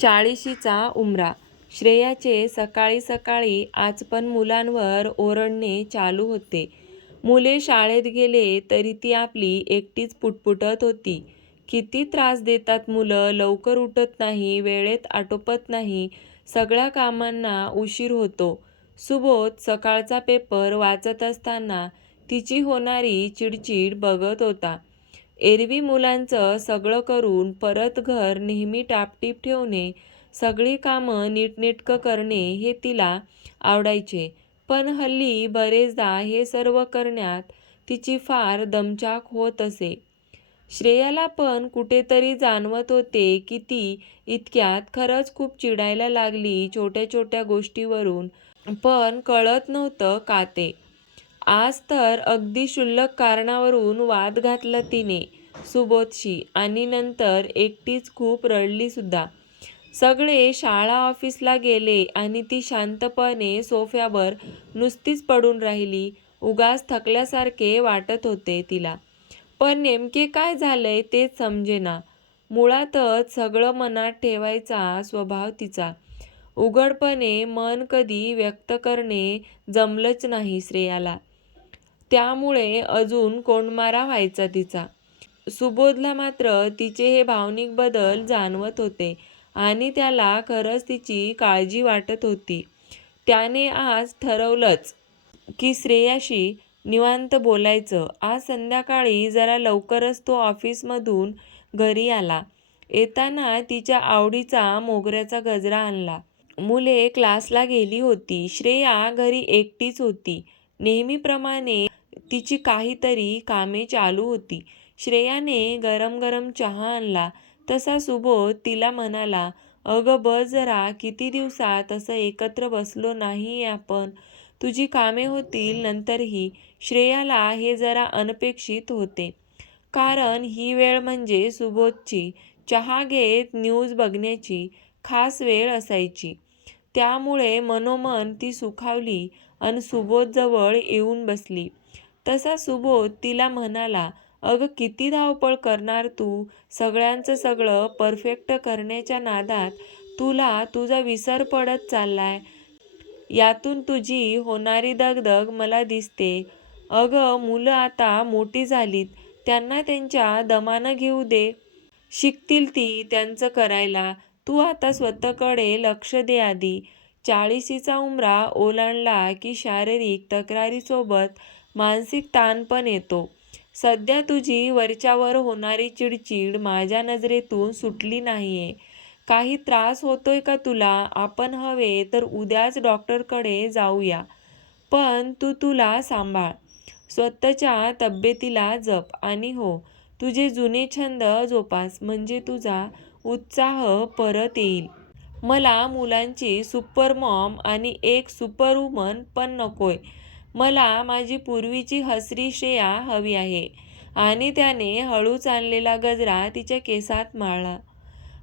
चाळीशीचा उंबरा श्रेयाचे सकाळी सकाळी आज पण मुलांवर ओरडणे चालू होते. मुले शाळेत गेले तरी ती आपली एकटीच पुटपुटत होती. किती त्रास देतात मुलं लवकर उठत नाही, वेळेत आटोपत नाही, सगळ्या कामांना उशीर होतो. सुबोध सकाळचा पेपर वाचत असताना तिची होणारी चिडचिड बघत होता. एरवी मुलांचं सगळं करून परत घर नेहमी टापटीप ठेवणे, सगळी कामं नीटनेटकं करणे हे तिला आवडायचे. पण हल्ली बरेचदा हे सर्व करण्यात तिची फार दमचाक होत असे. श्रेयाला पण कुठेतरी जाणवत होते की ती इतक्यात खरंच खूप चिडायला लागली छोट्या छोट्या गोष्टीवरून पण कळत नव्हतं का ते. आज तर अगदी क्षुल्लक कारणावरून वाद घातला तिने सुबोधशी आणि नंतर एकटीच खूप रडलीसुद्धा. सगळे शाळा ऑफिसला गेले आणि ती शांतपणे सोफ्यावर नुसतीच पडून राहिली. उगाच थकल्यासारखे वाटत होते तिला. पण नेमके काय झालंय तेच समजेना. मुळातच सगळं मनात ठेवायचा स्वभाव तिचा. उघडपणे मन कधी व्यक्त करणे जमलंच नाही श्रेयाला. त्यामुळे अजून कोंडमारा व्हायचा तिचा. सुबोधला मात्र तिचे हे भावनिक बदल जाणवत होते आणि त्याला खरंच तिची काळजी वाटत होती. त्याने आज ठरवलंच की श्रेयाशी निवांत बोलायचं. आज संध्याकाळी जरा लवकरच तो ऑफिसमधून घरी आला. येताना तिच्या आवडीचा मोगऱ्याचा गजरा आणला. मुले क्लासला गेली होती. श्रेया घरी एकटीच होती. नेहमीप्रमाणे तिची काहीतरी कामे चालू होती. श्रेयाने गरम गरम चहा आणला तसा सुबोध तिला म्हणाला, अगं बस जरा, किती दिवसात असं एकत्र बसलो नाही आपण. तुझी कामे होतील नंतरही. श्रेयाला हे जरा अनपेक्षित होते. कारण ही वेळ म्हणजे सुबोधची चहा घेत न्यूज बघण्याची खास वेळ असायची. त्यामुळे मनोमन ती सुखावली अन सुबोधजवळ येऊन बसली. तसा सुबोध तिला म्हणाला, अगं किती धावपळ करणार तू. सगळ्यांचं सगळं परफेक्ट करण्याच्या नादात तुला तुझा विसर पडत चाललाय. यातून तुझी होणारी दगदग मला दिसते अगं मुलं आता मोठी झालीत. त्यांना त्यांच्या दमानं घेऊ दे. शिकतील ती त्यांचं करायला. तू आता स्वतःकडे लक्ष दे आधी. चाळीसीचा उंबरा ओलांडला की शारीरिक तक्रारीसोबत मानसिक ताण पण येतो. सध्या तुझी वरच्यावर होणारी चिडचिड माझ्या नजरेतून सुटली नाहीये. काही त्रास होतोय का तुला? आपण हवे तर उद्याच डॉक्टरकडे जाऊया. पण तू तुला सांभाळ. स्वतःच्या तब्येतीला जप आणि हो, तुझे जुने छंद जोपास म्हणजे तुझा उत्साह परत येईल. मला मुलांची सुपर मॉम आणि एक सुपरवुमन पण नकोय. मला माझी पूर्वीची हसरी श्रेया हवी आहे. आणि त्याने हळू चाललेला गजरा तिच्या केसात माळला.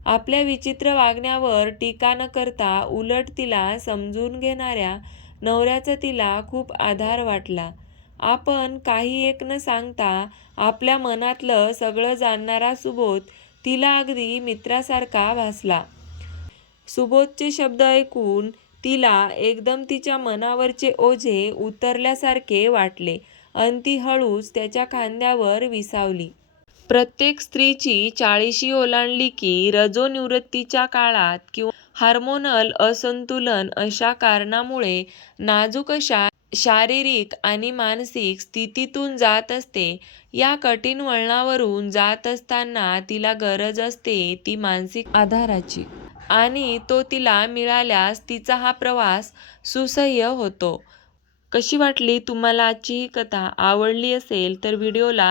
आपल्या विचित्र वागण्यावर टीका न करता उलट तिला समजून घेणाऱ्या नवऱ्याचा तिला खूप आधार वाटला. आपण काही एक न सांगता आपल्या मनातलं सगळं जाणणारा सुबोध तिला अगदी मित्रासारखा भासला. सुबोधचे शब्द ऐकून तिला एकदम तिच्या मनावरचे ओझे उतरल्यासारखे वाटले अन ती हळूच त्याच्या खांद्यावर विसावली. प्रत्येक स्त्रीची चाळीशी ओलांडली की रजोनिवृत्तीच्या काळात किंवा हार्मोनल असंतुलन अशा कारणामुळे नाजूक अशा शारीरिक आणि मानसिक स्थितीतून जात असते. या कठीण वळणावरून जात असताना तिला गरज असते ती मानसिक आधाराची आणि तो तिला मिळाल्यास तिचा हा प्रवास सुसह्य होतो. कशी वाटली तुम्हाला आजची ही कथा? आवडली असेल तर व्हिडिओला